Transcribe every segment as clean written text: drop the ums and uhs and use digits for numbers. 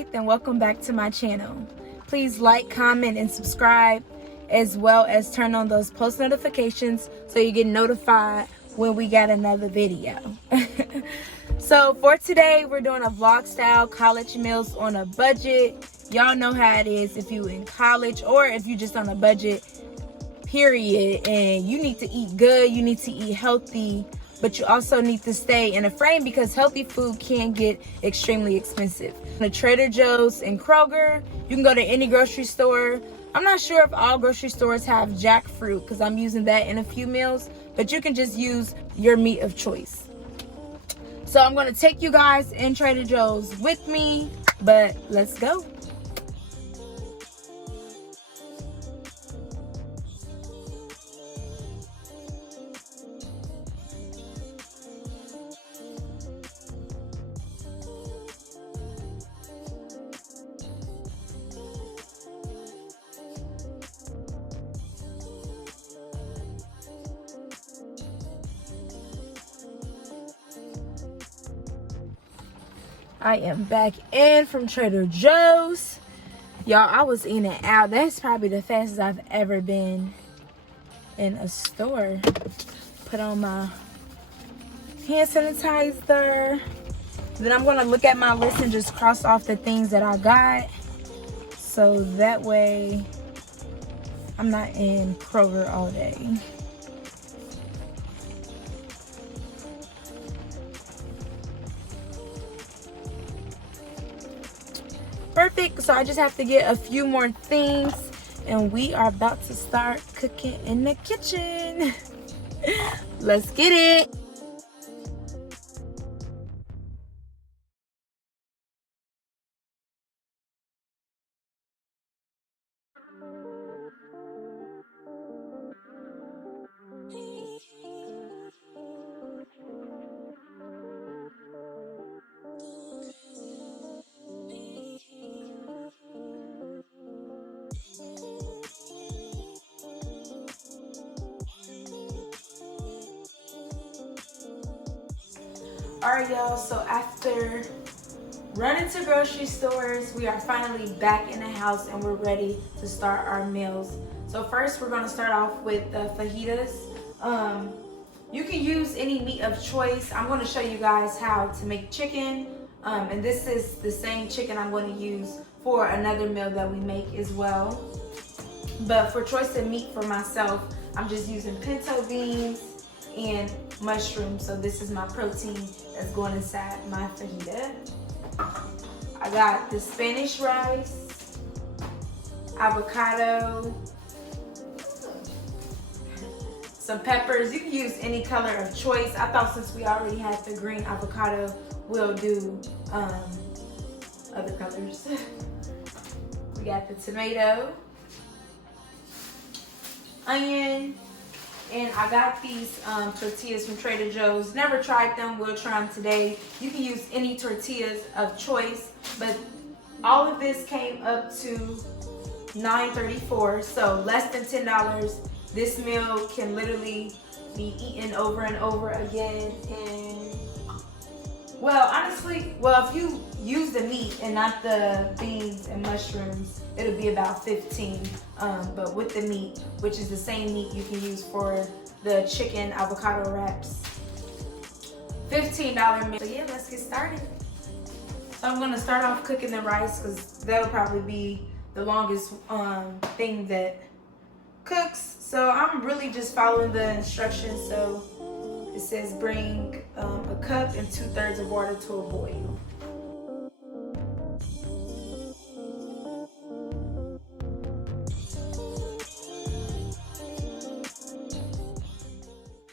Faith, and welcome back to my channel. Please like, comment, and subscribe, as well as turn on those post notifications so you get notified when we got another video. So for today, we're doing a vlog style college meals on a budget. Y'all know how it is if you in college or if you just on a budget, period, and you need to eat good, you need to eat healthy, but you also need to stay in a frame because healthy food can get extremely expensive. The Trader Joe's and Kroger, you can go to any grocery store. I'm not sure if all grocery stores have Jackfruit because I'm using that in a few meals, but you can just use your meat of choice. So I'm going to take you guys in Trader Joe's with me, but let's go. I am back in from Trader Joe's. Y'all, I was in and out. That's probably the fastest I've ever been in a store. Put on my hand sanitizer. Then I'm going to look at my list and just cross off the things that I got. So that way I'm not in Kroger all day. Perfect. So I just have to get a few more things and we are about to start cooking in the kitchen. Let's get it. Alright y'all, so after running to grocery stores, we are finally back in the house and we're ready to start our meals. So first we're going to start off with the fajitas. You can use any meat of choice. I'm going to show you guys how to make chicken, and this is the same chicken I'm going to use for another meal that we make as well. But for choice of meat for myself, I'm just using pinto beans and mushrooms. So this is my protein that's going inside my fajita. I got the Spanish rice, avocado, some peppers. You can use any color of choice. I thought since we already had the green avocado, we'll do other colors. We got the tomato, onion, and I got these tortillas from Trader Joe's. Never tried them, we'll try them today. You can use any tortillas of choice, but all of this came up to $9.34, so less than $10. This meal can literally be eaten over and over again. And well, honestly, if you use the meat and not the beans and mushrooms, it'll be about 15. But with the meat, which is the same meat you can use for the chicken avocado wraps, $15 meal. So yeah, let's get started. So I'm gonna start off cooking the rice because that'll probably be the longest thing that cooks. So I'm really just following the instructions. So it says bring a cup and 2/3 of water to a boil.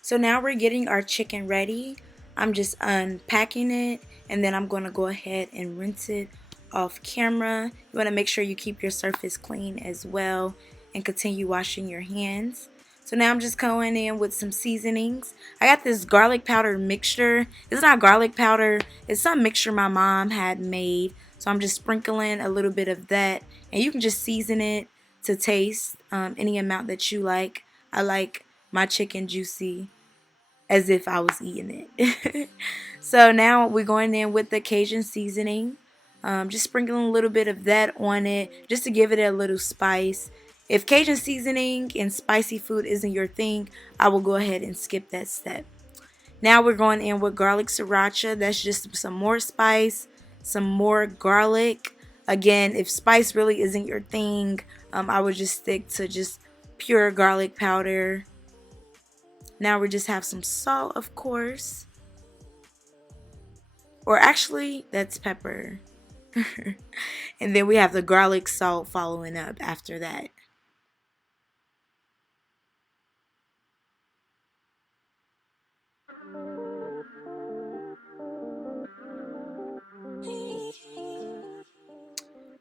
So now we're getting our chicken ready. I'm just unpacking it and then I'm going to go ahead and rinse it off camera. You want to make sure you keep your surface clean as well and continue washing your hands. So now I'm just going in with some seasonings. I got this garlic powder mixture. It's not garlic powder, it's some mixture my mom had made. So I'm just sprinkling a little bit of that, and you can just season it to taste any amount that you like. I like my chicken juicy as if I was eating it. So now we're going in with the Cajun seasoning. Just sprinkling a little bit of that on it just to give it a little spice. If Cajun seasoning and spicy food isn't your thing, I will go ahead and skip that step. Now we're going in with garlic sriracha. That's just some more spice, some more garlic. Again, if spice really isn't your thing, I would just stick to just pure garlic powder. Now we just have some salt, of course. Or actually, that's pepper. And then we have the garlic salt following up after that.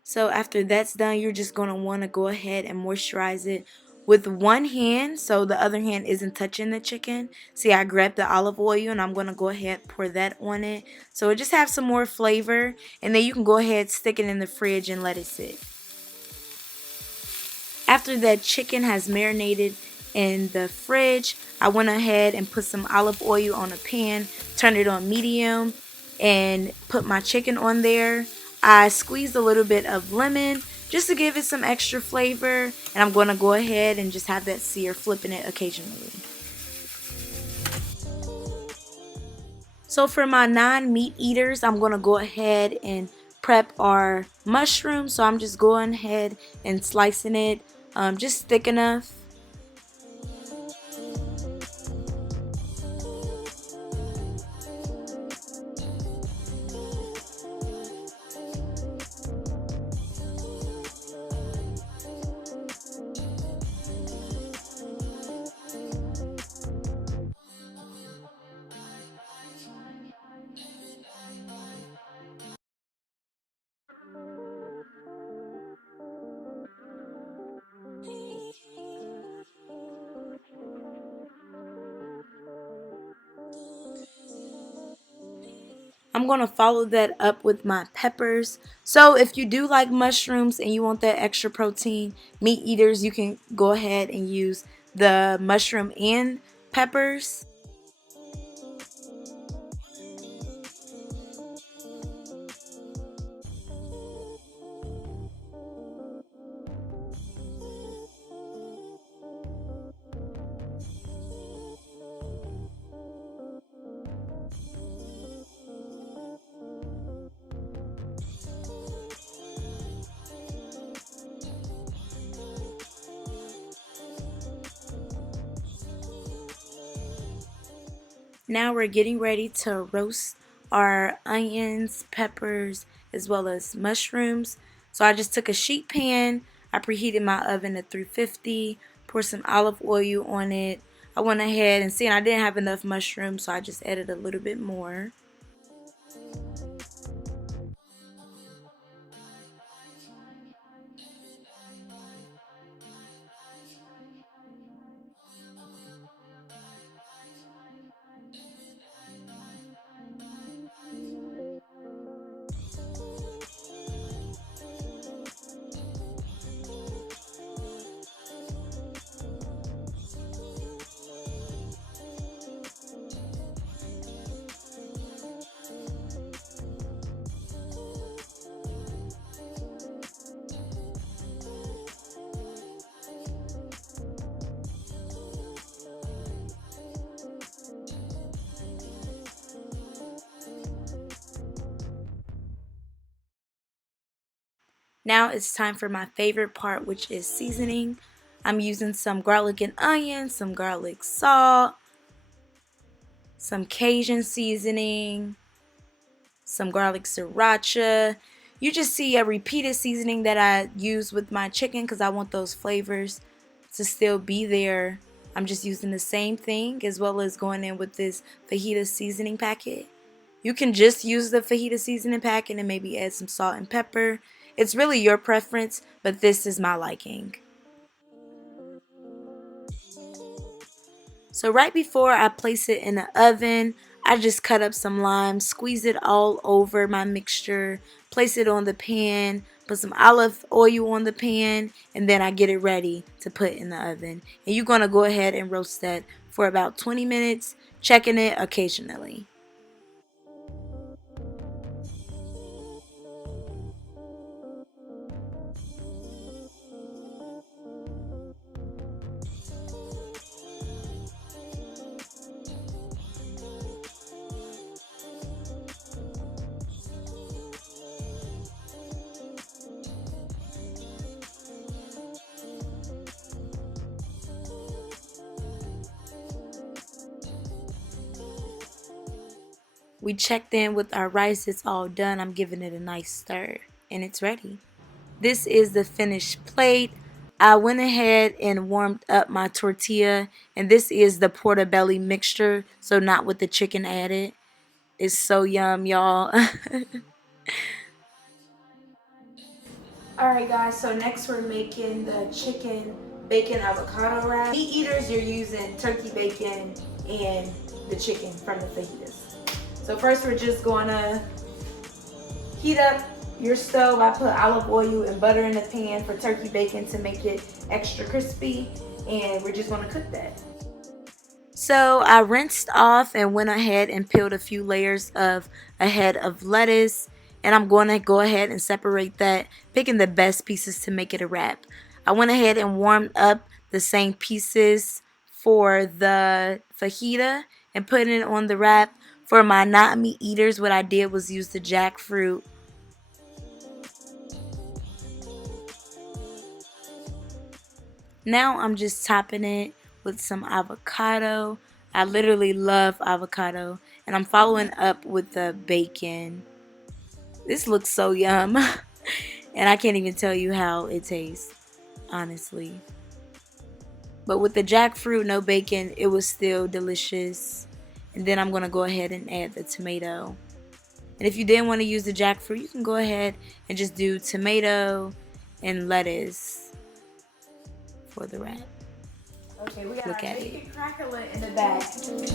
So after that's done, you're just going to want to go ahead and moisturize it with one hand so the other hand isn't touching the chicken. See, I grabbed the olive oil and I'm going to go ahead and pour that on it. So it just have some more flavor, and then you can go ahead, stick it in the fridge and let it sit. After that chicken has marinated in the fridge, I went ahead and put some olive oil on a pan, turned it on medium, and put my chicken on there. I squeezed a little bit of lemon just to give it some extra flavor, and I'm going to go ahead and just have that sear, flipping it occasionally. So for my non-meat eaters, I'm going to go ahead and prep our mushroom. So I'm just going ahead and slicing it just thick enough. I'm going to follow that up with my peppers. So if you do like mushrooms and you want that extra protein, meat eaters, you can go ahead and use the mushroom and peppers. Now we're getting ready to roast our onions, peppers, as well as mushrooms. So I just took a sheet pan, I preheated my oven to 350, poured some olive oil on it. I went ahead and seeing I didn't have enough mushrooms, so I just added a little bit more. Now it's time for my favorite part, which is seasoning. I'm using some garlic and onion, some garlic salt, some Cajun seasoning, some garlic sriracha. You just see a repeated seasoning that I use with my chicken because I want those flavors to still be there. I'm just using the same thing as well as going in with this fajita seasoning packet. You can just use the fajita seasoning packet and maybe add some salt and pepper. It's really your preference, but this is my liking. So right before I place it in the oven, I just cut up some lime, squeeze it all over my mixture, place it on the pan, put some olive oil on the pan, and then I get it ready to put in the oven. And you're going to go ahead and roast that for about 20 minutes, checking it occasionally. We checked in with our rice. It's all done. I'm giving it a nice stir and it's ready. This is the finished plate. I went ahead and warmed up my tortilla, and this is the portobello mixture, so not with the chicken added. It's so yum, y'all. Alright guys, so next we're making the chicken bacon avocado wrap. Meat eaters, you're using turkey bacon and the chicken from the fajitas. So first we're just going to heat up your stove. I put olive oil and butter in the pan for turkey bacon to make it extra crispy, and we're just going to cook that. So I rinsed off and went ahead and peeled a few layers of a head of lettuce, and I'm going to go ahead and separate that, picking the best pieces to make it a wrap. I went ahead and warmed up the same pieces for the fajita and putting it on the wrap. For my not meat eaters, what I did was use the jackfruit. Now I'm just topping it with some avocado. I literally love avocado. And I'm following up with the bacon. This looks so yum. And I can't even tell you how it tastes, honestly. But with the jackfruit, no bacon, it was still delicious. And then I'm going to go ahead and add the tomato. And if you didn't want to use the jackfruit, you can go ahead and just do tomato and lettuce for the wrap. Okay, we got Look our bacon crackling in the back.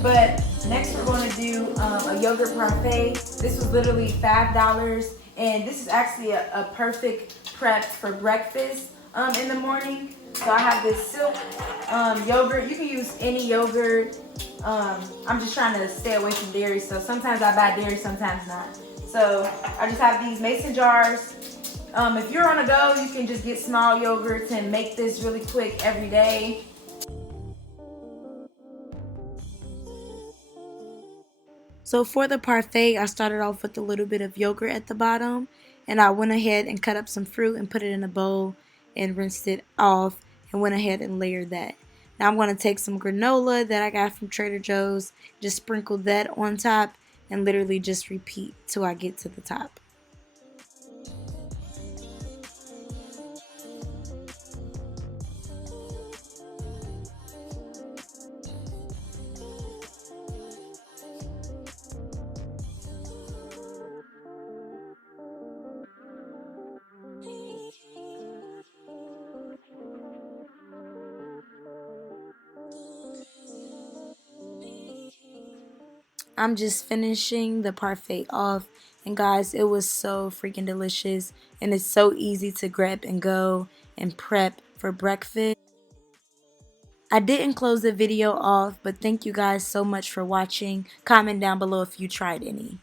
But next we're going to do a yogurt parfait. This was literally $5, and this is actually a perfect prep for breakfast in the morning. So I have this silk yogurt. You can use any yogurt. I'm just trying to stay away from dairy, so sometimes I buy dairy, sometimes not. So I just have these mason jars. If you're on a go, you can just get small yogurts and make this really quick every day. So for the parfait, I started off with a little bit of yogurt at the bottom, and I went ahead and cut up some fruit and put it in a bowl and rinsed it off and went ahead and layered that. Now I'm going to take some granola that I got from Trader Joe's, just sprinkle that on top, and literally just repeat till I get to the top. I'm just finishing the parfait off, and guys, it was so freaking delicious, and it's so easy to grab and go and prep for breakfast. I didn't close the video off, but thank you guys so much for watching. Comment down below if you tried any.